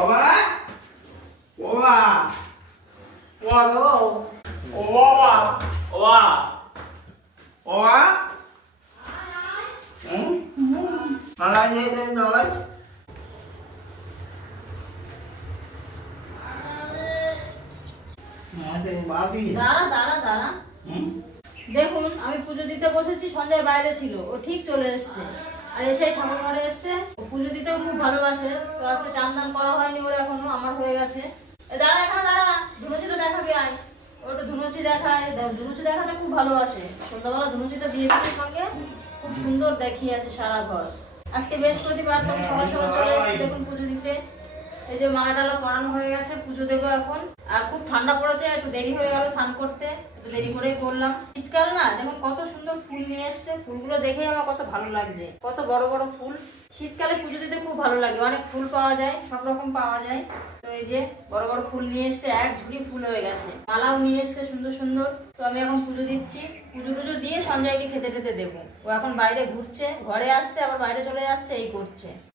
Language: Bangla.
বাবা বাবা বাবা ও বাবা বাবা বাবা নালাই নেই দেন নালাই দাঁড়া দাঁড়া দাঁড়া দেখুন আমি পুজো দিতে বসেছি, সঞ্জয় বাইরে ছিল, ও ঠিক চলে এসছে আর এসে ঠাকুর ঘরে এসছে। ও পুজো দিতেও খুব ভালোবাসে, তো আজকে চান দান করা হয়নি ওর এখনো, আমার হয়ে গেছে। দাঁড়া এখানে দাঁড়া, ধুনুচিটা দেখাবি আয়। ওটা ধুনুচি দেখায়, ধুনুচি দেখাতে খুব ভালোবাসে। সন্ধ্যাবেলা ধুনুচিটা দিয়েছি সঙ্গে, খুব সুন্দর দেখিয়ে আছে সারা ঘর। আজকে বৃহস্পতিবার, তো সকাল সকাল চলে এসেছি দেখুন পুজো দিতে। এই যে মালা টালা পরানো হয়ে গেছে, পুজো দেবো এখন। আর খুব ঠান্ডা পড়েছে, একটু দেরি হয়ে গেল স্নান করতে, একটু দেরি করেই করলাম। শীতকাল না, দেখুন কত সুন্দর ফুল নিয়ে এসছে, ফুলগুলো দেখেই আমার কত ভালো লাগছে, কত বড় বড় ফুল। শীতকালে পুজো দিতে খুব ভালো লাগে, অনেক ফুল পাওয়া যায়, সব রকম পাওয়া যায়। তো এই যে বড় বড় ফুল নিয়ে এসছে, এক ঝুড়ি ফুল হয়ে গেছে, মালাও নিয়ে এসছে সুন্দর সুন্দর। তো আমি এখন পুজো দিচ্ছি, পুজো টুজো দিয়ে সঞ্জয়কে খেতে টেতে দেবো। ও এখন বাইরে ঘুরছে, ঘরে আসছে আবার বাইরে চলে যাচ্ছে, এই করছে।